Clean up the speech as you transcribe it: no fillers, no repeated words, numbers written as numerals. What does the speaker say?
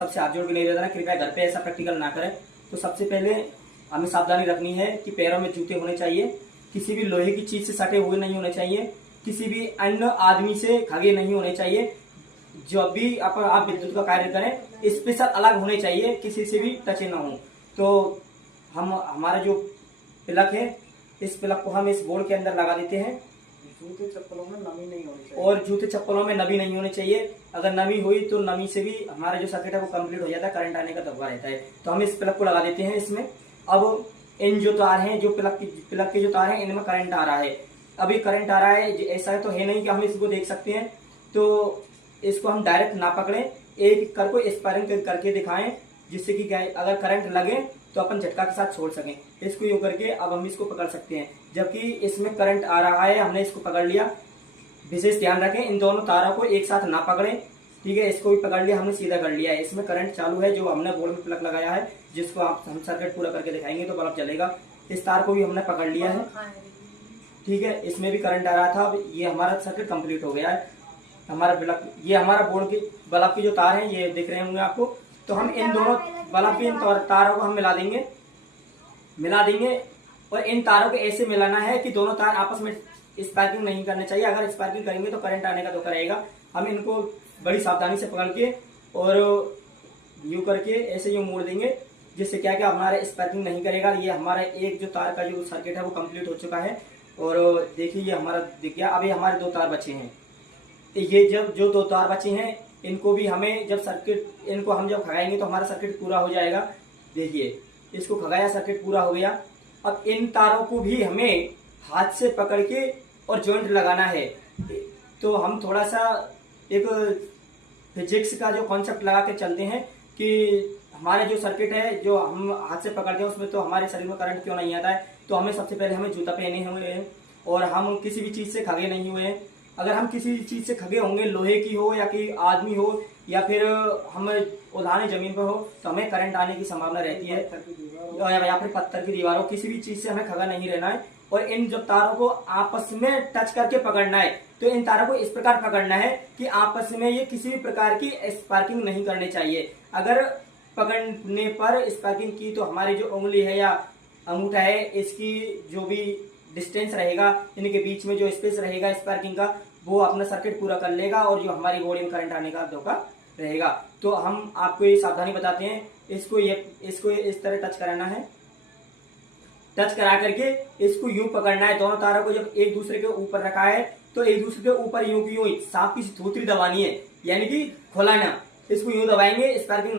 सबसे हाथ जोड़ के निवेदन है, कृपया घर पे ऐसा प्रैक्टिकल ना करें। तो सबसे पहले हमें सावधानी रखनी है कि पैरों में जूते होने चाहिए, किसी भी लोहे की चीज से सटे हुए नहीं होने चाहिए, किसी भी अन्य आदमी से खगे नहीं होने चाहिए। जब भी आप विद्युत का कार्य करें स्पेशल अलग होने चाहिए, किसी से भी टचे ना हो। तो हम हमारा जो प्लग है, इस प्लग को हम इस बोर्ड के अंदर लगा देते हैं। जूते चप्पलों में नमी नहीं होनी चाहिए और जूते चप्पलों में नमी नहीं होनी चाहिए। अगर नमी हुई तो नमी से भी हमारा जो सर्किट है वो कंप्लीट हो जाता है, करंट आने का दबाव रहता है। तो हम इस प्लग को लगा देते हैं इसमें। अब इन जो तार हैं, जो प्लग के जो तार हैं, इनमें करंट आ रहा है। अभी करंट आ रहा है, ऐसा तो है नहीं कि हम इसको देख सकते हैं। तो इसको हम डायरेक्ट ना पकड़े, एक कर को स्पायरिंग करके दिखाएं, जिससे कि अगर करंट लगे तो अपन झटका के साथ छोड़ सकें। इसको यूं करके अब हम इसको पकड़ सकते हैं, जबकि इसमें करंट आ रहा है, हमने इसको पकड़ लिया। विशेष ध्यान रखें, इन दोनों तारों को एक साथ ना पकड़ें, ठीक है। इसको भी पकड़ लिया, हमने सीधा कर लिया है। इसमें करंट चालू है, जो हमने बोर्ड में प्लग लगाया है, जिसको हम सर्किट पूरा करके दिखाएंगे तो बल्ब जलेगा। इस तार को भी हमने पकड़ लिया है, ठीक है। इसमें भी करंट आ रहा था। अब ये हमारा सर्किट कंप्लीट हो गया है। हमारा बल्ब, ये हमारा बोर्ड की बल्ब की जो तार है, ये दिख रहे होंगे आपको। तो हम इन दोनों बल्ब की इन तारों को हम मिला देंगे और इन तारों को ऐसे मिलाना है कि दोनों तार आपस में स्पार्किंग नहीं करने चाहिए। अगर स्पार्किंग करेंगे तो करंट आने का धोखा रहेगा। हम इनको बड़ी सावधानी से पकड़ के और यूं करके ऐसे यूं मोड़ देंगे, जिससे क्या क्या हमारा स्पार्किंग नहीं करेगा। ये हमारा एक जो तार का जो सर्किट है वो कंप्लीट हो चुका है। और देखिए ये हमारा दिख गया। अभी हमारे दो तार बचे हैं। ये जब जो दो तार बचे हैं, इनको भी हमें इनको हम जब खगाएंगे तो हमारा सर्किट पूरा हो जाएगा। देखिए इसको खगाया, सर्किट पूरा हो गया। अब इन तारों को भी हमें हाथ से पकड़ के और जॉइंट लगाना है। तो हम थोड़ा सा एक फिजिक्स का जो कॉन्सेप्ट लगा के चलते हैं कि हमारे जो सर्किट है, जो हम हाथ से पकड़ते हैं, उसमें तो हमारे शरीर में करंट क्यों नहीं आता है। तो हमें सबसे पहले हमें जूता पहने हुए हैं और हम किसी भी चीज से खगे नहीं हुए हैं। अगर हम किसी चीज से खगे होंगे, लोहे की हो या कि आदमी हो या फिर हम उलाने जमीन पर हो, तो हमें करंट आने की संभावना रहती है। या फिर पत्थर की दीवार हो, किसी भी चीज से हमें खगा नहीं रहना है। और इन जो तारों को आपस में टच करके पकड़ना है। तो इन तारों को इस प्रकार पकड़ना है कि आपस में ये किसी भी प्रकार की स्पार्किंग नहीं करनी चाहिए। अगर पकड़ने पर स्पार्किंग की तो हमारी जो उंगली है या अंगूठा है, इसकी जो भी डिस्टेंस रहेगा, इनके बीच में जो स्पेस रहेगा स्पार्किंग का, वो अपना सर्किट पूरा कर लेगा और जो हमारी बॉडी में करंट आने का धोखा रहेगा। तो हम आपको ये सावधानी बताते हैं। इसको इस तरह टच कराना है। टच करा करके इसको यूं पकड़ना है। दोनों तारों को जब एक दूसरे के ऊपर रखा है तो एक दूसरे के ऊपर यूं की यूं सांप की थूथरी दबानी है, यानी कि खुलाना। इसको यूं दबाएंगे, स्पार्किंग